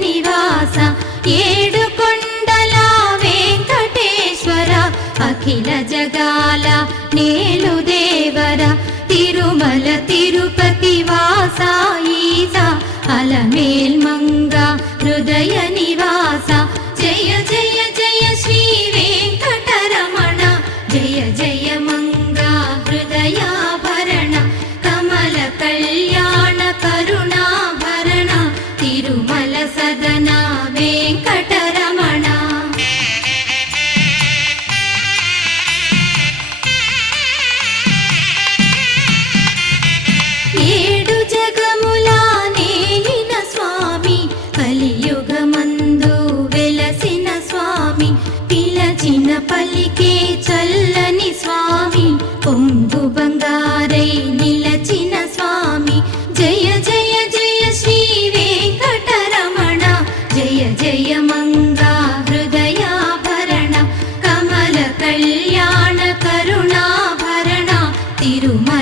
నివాస ఏడుకొండల వెంకటేశ్వర అఖిల జగాల నేలు దేవర తిరుమల తిరుపతి వాస ఈస అలమేల్ మంగ హృదయ నివాస జయ జయ జయ శ్రీ వెంకటరమణ జయ జయ మంగ హృదయాభరణ కమల కళ్యాణ కరుణాభరణ తిరుమల సదన వెంకటరమణ. ఏడు జగముల నేలిన స్వామి కలియుగమందు వెలసిన స్వామి పిలచిన పలికే చల్లని స్వామి పొంగు బంగారై నిలచిన స్వామి జయ జయ జయ శ్రీ వెంకటరమణ జయ జయ మంగా హృదయాభరణ కమల కళ్యాణ కరుణాభరణ తిరుమల